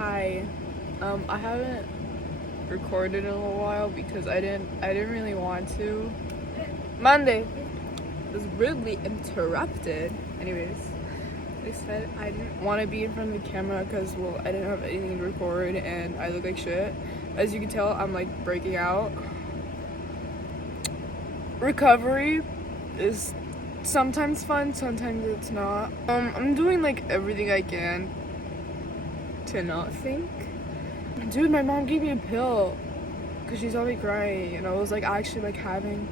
Hi. I haven't recorded in a little while because I didn't really want to. Monday was rudely interrupted. Anyways, I said I didn't want to be in front of the camera because, well, I didn't have anything to record and I look like shit. As you can tell, I'm like breaking out. Recovery is sometimes fun, sometimes it's not. I'm doing like everything I can to not think. Dude, my mom gave me a pill because she saw me crying, and I was like actually like having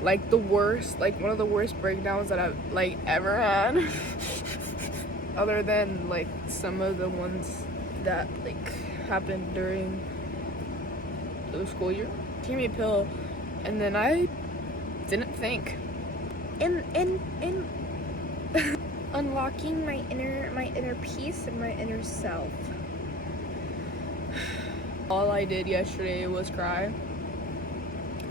like the worst, like one of the worst breakdowns that I've like ever had. Other than like some of the ones that like happened during the school year. She gave me a pill, and then I didn't think. In unlocking my inner peace and my inner self. All I did yesterday was cry.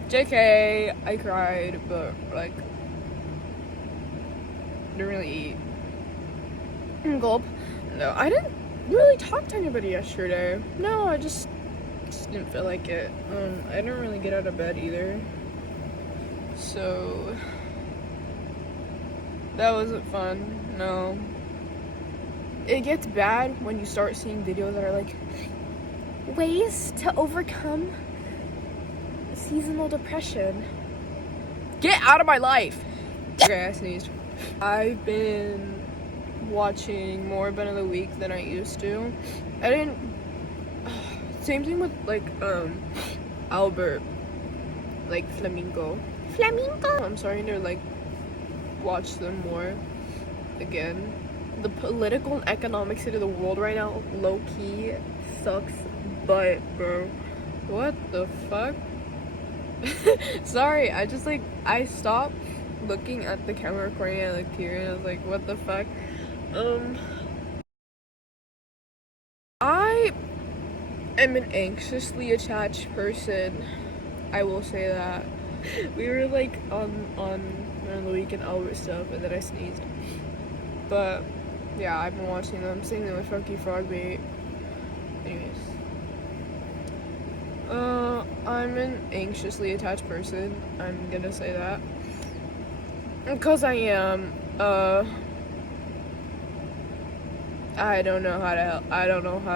JK, I cried, but like didn't really eat. Gulp. No, I didn't really talk to anybody yesterday. No, I just didn't feel like it. I didn't really get out of bed either. So that wasn't fun. No. It gets bad when you start seeing videos that are like Ways to overcome seasonal depression. get out of my life. Okay, I sneezed. I've been watching more Ben of the Week than I used to. I didn't. Same thing with like Albert, like Flamingo. I'm starting to like watch them more again. The political and economic state of the world right now, low key, sucks butt, bro. What the fuck? Sorry, I just like I stopped looking at the camera recording. I looked here and I was like, what the fuck? I am an anxiously attached person. I will say that. We were like on the weekend Albert stuff, and then I sneezed. But yeah, I've been watching them. Same thing with Funky Frog Bait. Anyways, I'm an anxiously attached person. I'm gonna say that because I am. I don't know how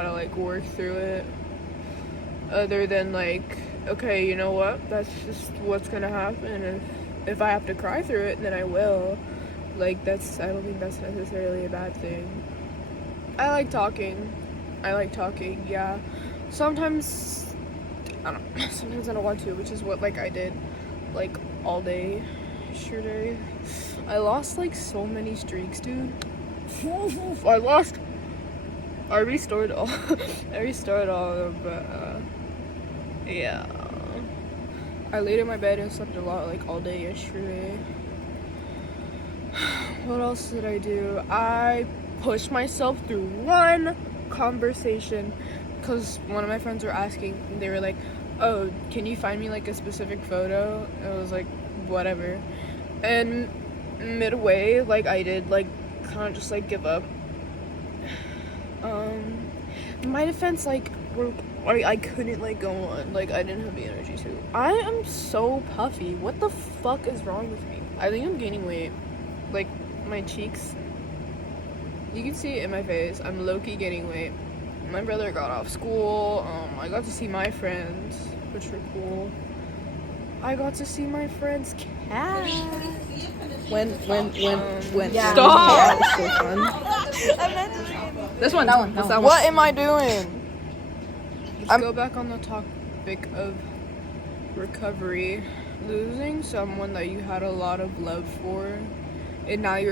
to like work through it. Other than like, okay, you know what? That's just what's gonna happen. If I have to cry through it, then I will. Like I don't think that's necessarily a bad thing. I like talking, yeah. Sometimes I don't want to, which is what like I did like all day yesterday. I lost like so many streaks, dude. I restored all of them, but yeah. I laid in my bed and slept a lot like all day yesterday. What else did I do? I pushed myself through one conversation because one of my friends were asking. They were like, oh, can you find me like a specific photo? And I was like, whatever. And midway, like I did like kind of just like give up. In my defense, like I couldn't like go on. Like I didn't have the energy to. I am so puffy. What the fuck is wrong with me? I think I'm gaining weight. Like my cheeks, you can see it in my face. I'm low-key gaining weight. My brother got off school. I got to see my friends, which were cool. I got to see my friend's cat. When Yeah. Stop! That was so fun. This one, that one. What's that one? What am I doing? Let's go back on the topic of recovery. Losing someone that you had a lot of love for, and now I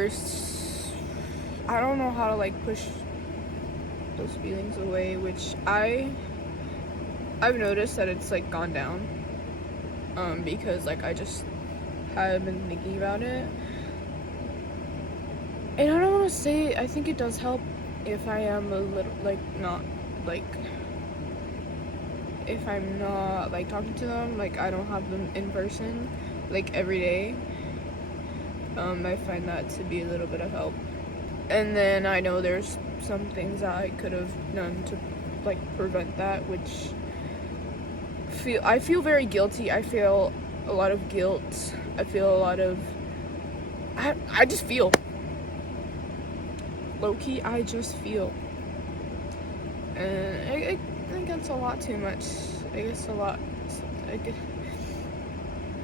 don't know how to like push those feelings away, which I've noticed that it's like gone down. Because like I just have been thinking about it. And I don't want to say, I think it does help if I am a little, like, not, like, if I'm not, like, talking to them, like, I don't have them in person, like, every day. I find that to be a little bit of help. And then I know there's some things that I could have done to like prevent that, which I feel very guilty. I feel a lot of guilt. I feel a lot of I just feel low-key. I just feel, and it gets a lot too much. I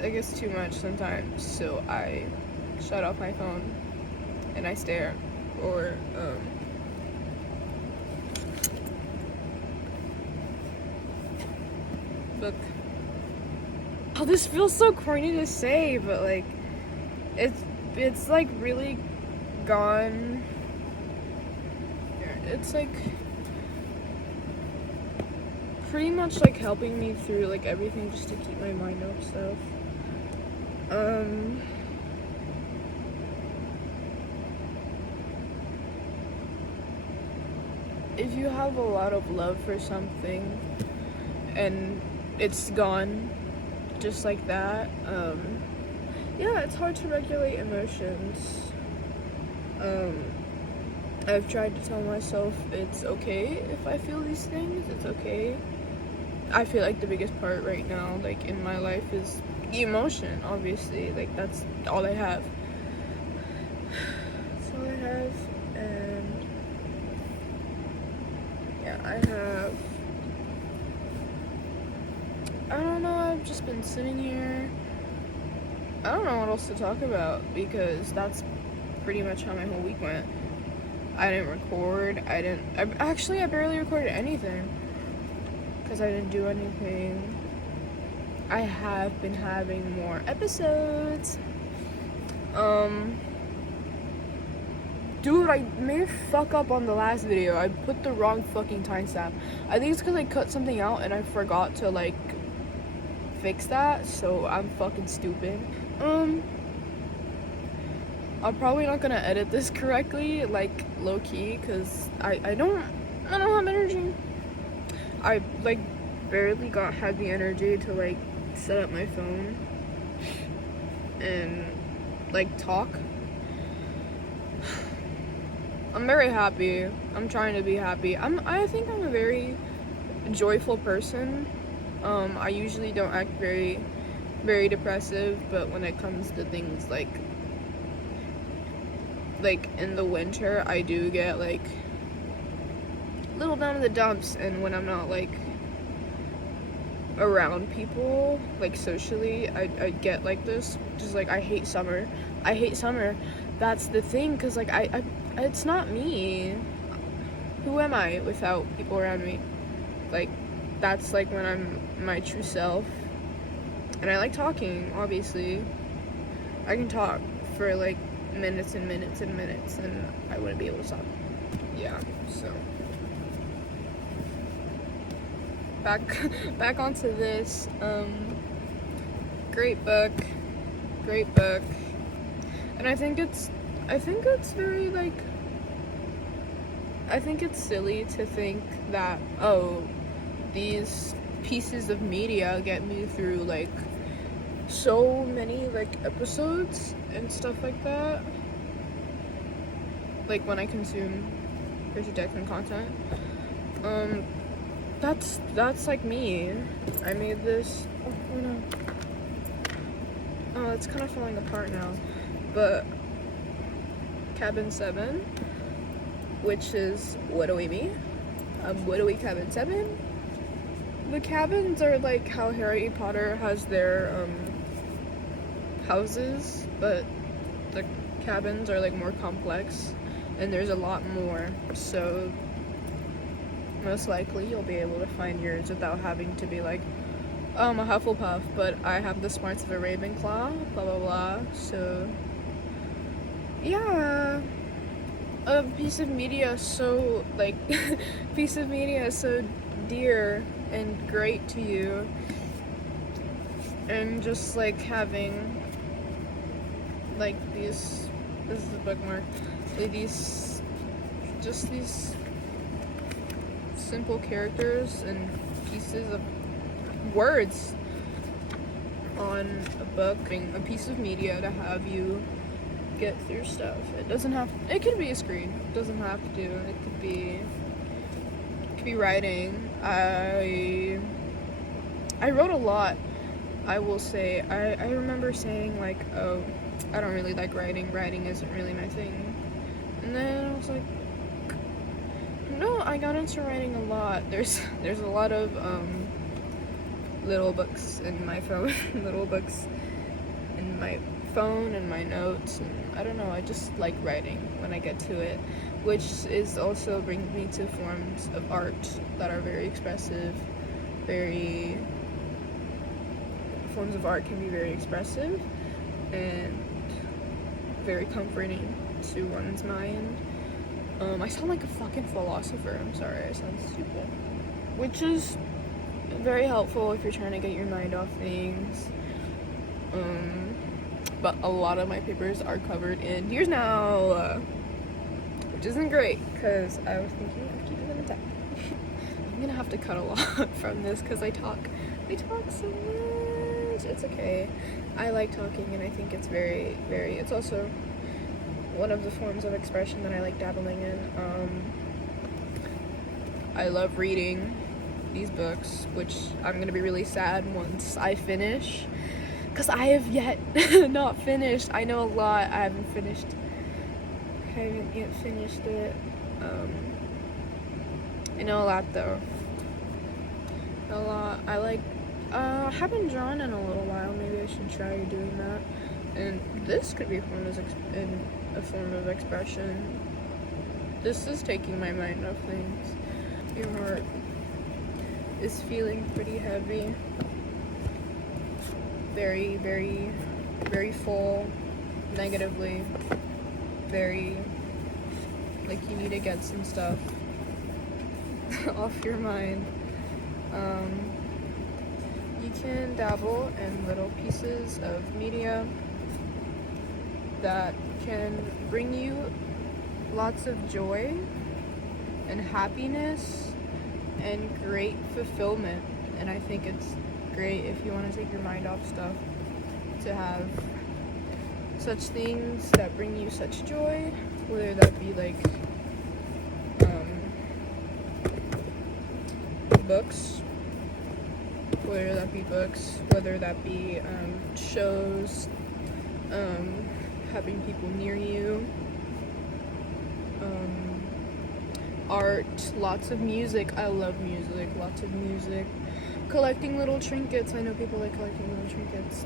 guess too much sometimes. So I shut off my phone and I stare, or book. Oh, this feels so corny to say, but like it's like really gone. It's like pretty much like helping me through like everything, just to keep my mind off stuff. If you have a lot of love for something and it's gone just like that, yeah, it's hard to regulate emotions. I've tried to tell myself it's okay if I feel these things, it's okay. I feel like the biggest part right now, like in my life, is emotion, obviously. Like that's all I have. That's all I have, and yeah, I don't know, I've just been sitting here. I don't know what else to talk about, because that's pretty much how my whole week went. I didn't record, I barely recorded anything, because I didn't do anything. I have been having more episodes. Dude, I made a fuck up on the last video. I put the wrong fucking timestamp. I think it's because I cut something out and I forgot to like fix that, so I'm fucking stupid. I'm probably not gonna edit this correctly, like low-key, because I don't have energy. I like barely had the energy to like set up my phone and like talk. I'm very happy. I'm trying to be happy. I think I'm a very joyful person. I usually don't act very, very depressive, but when it comes to things like in the winter, I do get like a little down in the dumps, and when I'm not like around people, like socially, I get like this, just like I hate summer. That's the thing, because like I it's not me. Who am I without people around me? Like that's like when I'm my true self, and I like talking. Obviously I can talk for like minutes and minutes and minutes, and I wouldn't be able to stop. Yeah, so back onto this. Great book, and I think it's very like, I think it's silly to think that, oh, these pieces of media get me through like so many like episodes and stuff like that, like when I consume Percy Jackson content. That's like me. I made this. Oh no. Oh, it's kind of falling apart now. But Cabin 7, which is Widowy Me. Widowy Cabin 7. The cabins are like how Harry Potter has their houses, but the cabins are like more complex, and there's a lot more, so most likely you'll be able to find yours without having to be like, oh, I'm a Hufflepuff, but I have the smarts of a Ravenclaw, blah blah blah. So yeah, a piece of media so like piece of media so dear and great to you, and just like having like these, this is a bookmark, these simple characters and pieces of words on a book, a piece of media to have you get through stuff. It could be a screen, it doesn't have to, it to be writing. I wrote a lot, I will say. I remember saying like, oh, I don't really like writing. Writing isn't really my thing. And then I was like, no, I got into writing a lot. There's a lot of little books in my phone, little books in my phone and my notes, and I don't know, I just like writing when I get to it, which is also brings me to forms of art that are very expressive. Forms of art can be very expressive and very comforting to one's mind. I sound like a fucking philosopher. I'm sorry, I sound stupid. Which is very helpful if you're trying to get your mind off things. But a lot of my papers are covered in Here's Now, which isn't great, because I was thinking of keeping them intact. I'm gonna have to cut a lot from this, because I talk so much. It's okay. I like talking, and I think it's very, very, it's also one of the forms of expression that I like dabbling in. I love reading these books, which I'm gonna be really sad once I finish, because I have yet not finished. I know a lot. I haven't yet finished it. I know a lot though. A lot. I haven't drawn in a little while. Maybe I should try doing that. And this could be a form of expression. This is taking my mind off things. Your heart is feeling pretty heavy. Very, very, very full. Negatively. Very, like you need to get some stuff off your mind. You can dabble in little pieces of media that can bring you lots of joy and happiness and great fulfillment. And I think it's great if you want to take your mind off stuff to have such things that bring you such joy, whether that be like books, whether that be shows, having people near you, art, lots of music. I love music, lots of music. Collecting little trinkets. I know people like collecting little trinkets.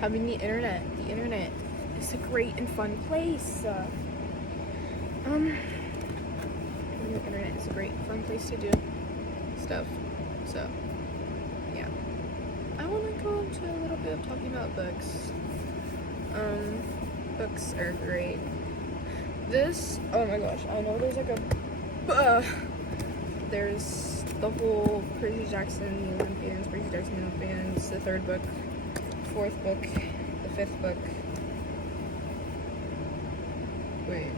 Having the internet. The internet is a great and fun place. The internet is a great and fun place to do stuff. So, yeah. I want to go into a little bit of talking about books. Books are great. This, oh my gosh, I know there's like there's the whole Percy Jackson, the Olympians, Percy Jackson, the Olympians, the third book, fourth book, the fifth book. Wait.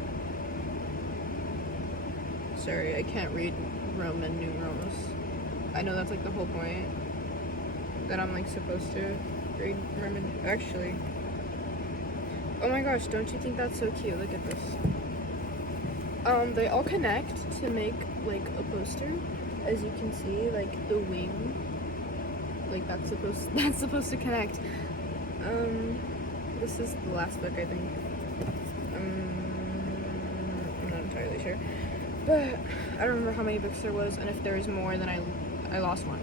Sorry, I can't read Roman numerals. I know that's like the whole point, that I'm like supposed to read Roman, actually. Oh my gosh, don't you think that's so cute? Look at this. They all connect to make like a poster. As you can see, like the wing, like that's supposed to connect. This is the last book, I think. I'm not entirely sure, but I don't remember how many books there was, and if there was more, then I lost one.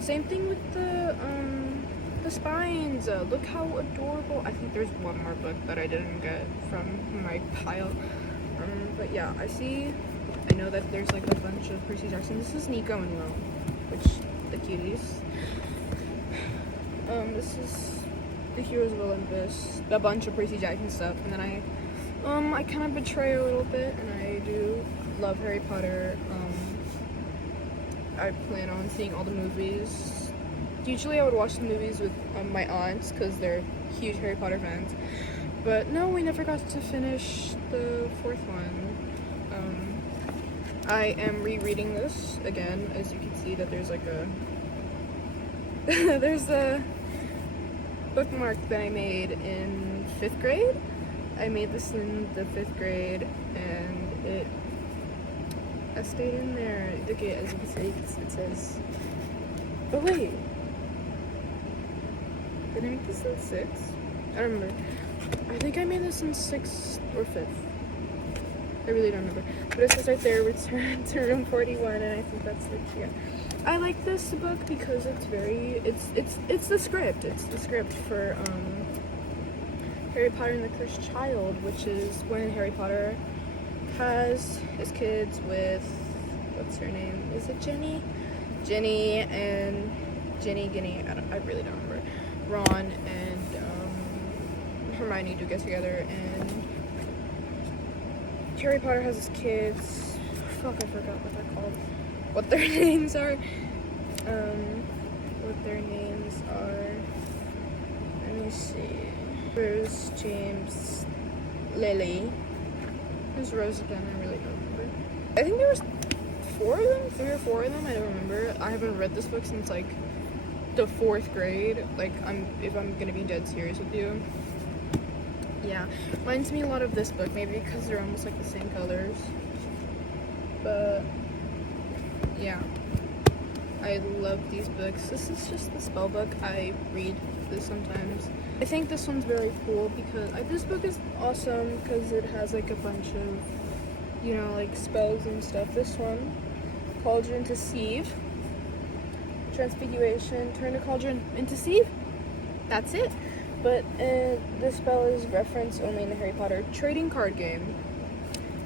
Same thing with the spines. Look how adorable. I think there's one more book that I didn't get from my pile. But yeah, I know that there's like a bunch of Percy Jackson. This is Nico and Will, which, the cuties. This is the Heroes of Olympus, a bunch of Percy Jackson stuff, and then I kind of betray a little bit, and I do love Harry Potter. I plan on seeing all the movies. Usually I would watch the movies with my aunts, because they're huge Harry Potter fans. But no, we never got to finish the fourth one. I am rereading this again. As you can see, that there's like a there's a bookmark that I made in 5th grade. I made this in the 5th grade, and I stayed in there. Okay, as you can see, it says. Oh wait. Did I make this in 6th? I don't remember. I think I made this in 6th or 5th. I really don't remember. But it says right there, return to room 41, and I think that's like, yeah. I like this book because it's very, it's the script. It's the script for Harry Potter and the Cursed Child, which is when Harry Potter has his kids with, what's her name? Is it Ginny? Ginny, I really don't remember. Ron and Hermione do get together, and Harry Potter has his kids. Fuck, I forgot what they're called. What their names are. Let me see. There's James, Lily. There's Rose again, I really don't remember. I think there was 4 of them, 3 or 4 of them, I don't remember. I haven't read this book since like the 4th grade. Like, if I'm gonna be dead serious with you. Yeah, reminds me a lot of this book, maybe because they're almost like the same colors. But yeah, I love these books. This is just the spell book. I read this sometimes. I think this one's very cool because this book is awesome because it has like a bunch of, you know, like spells and stuff. This one, Cauldron to Sieve, Transfiguration, turn a cauldron into sieve. That's it. But this spell is referenced only in the Harry Potter trading card game,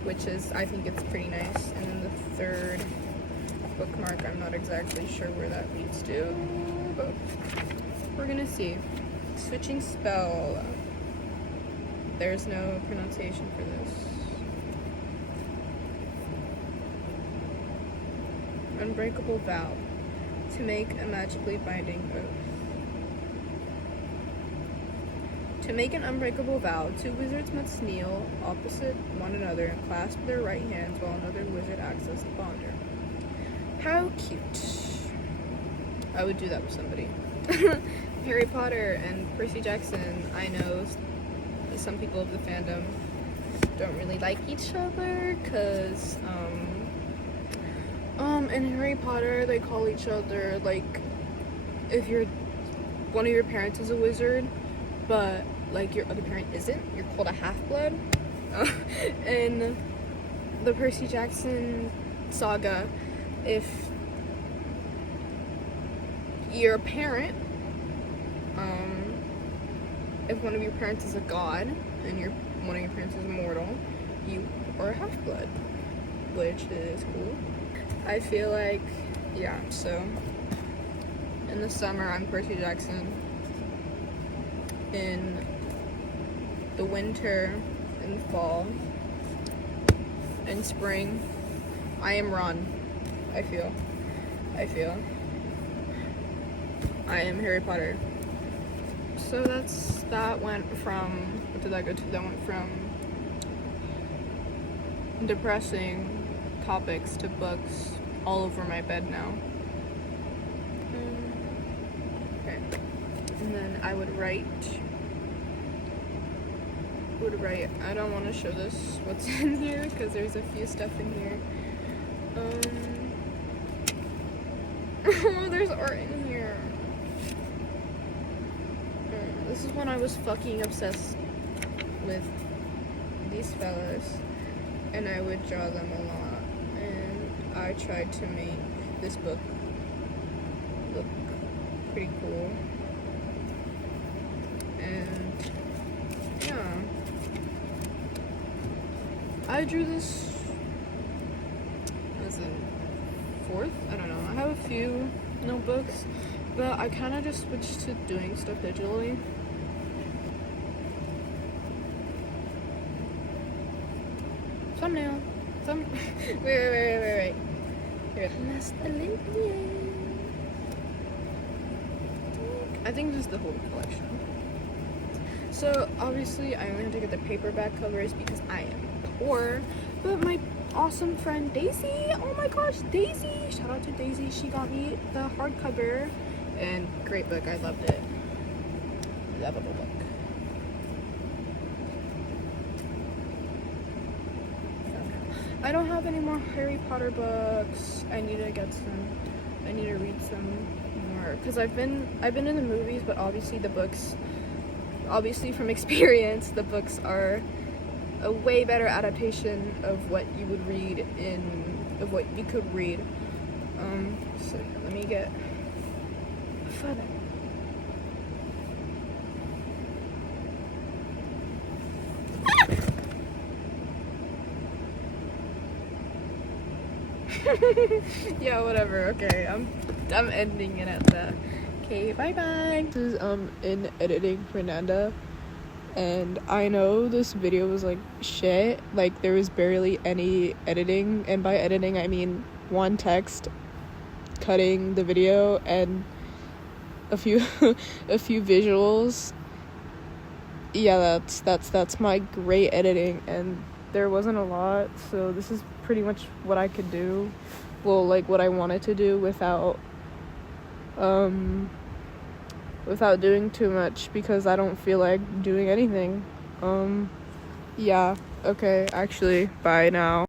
which is, I think it's pretty nice. And then the 3rd bookmark, I'm not exactly sure where that leads to, but we're gonna see. Switching spell. There's no pronunciation for this. Unbreakable vow. To make a magically binding oath. To make an unbreakable vow, 2 wizards must kneel opposite one another and clasp their right hands while another wizard acts as the bonder. How cute. I would do that with somebody. Harry Potter and Percy Jackson, I know some people of the fandom don't really like each other because in Harry Potter they call each other, like, if one of your parents is a wizard but like your other parent isn't, you're called a half-blood. In the Percy Jackson saga, if your parent, if one of your parents is a god and one of your parents is immortal, you are a half-blood, which is cool. I feel like, yeah, so in the summer I'm Percy Jackson. In the winter and fall and spring, I am Ron. I feel I am Harry Potter. So that went from, what did that go to? That went from depressing topics to books all over my bed now. Okay. And then I would write, I don't want to show this what's in here because there's a few stuff in here. Oh, there's art in here. This is when I was fucking obsessed with these fellas, and I would draw them a lot, and I tried to make this book look pretty cool. And yeah, I drew this as in 4th? I don't know. I have a few notebooks, but I kind of just switched to doing stuff digitally. Thumbnail. Wait. Here. Last Olympian. I think this is the whole collection. So obviously I only have to get the paperback covers because I am poor, but my awesome friend Daisy, oh my gosh, Daisy, shout out to Daisy, she got me the hardcover, and great book, I loved it. Lovable book. I don't have any more Harry Potter books. I need to get some. I need to read some more because I've been in the movies, but obviously the books, obviously from experience, the books are a way better adaptation of what you would read of what you could read. So let me get further. Yeah, whatever. Okay, I'm ending it at that. Okay, bye bye. This is in editing for Nanda, and I know this video was like shit. Like there was barely any editing, and by editing I mean one text cutting the video and a few a few visuals. Yeah, that's my great editing, and there wasn't a lot, so this is pretty much what I could do. Well, like what I wanted to do without doing too much because I don't feel like doing anything. Yeah, okay, actually, bye now.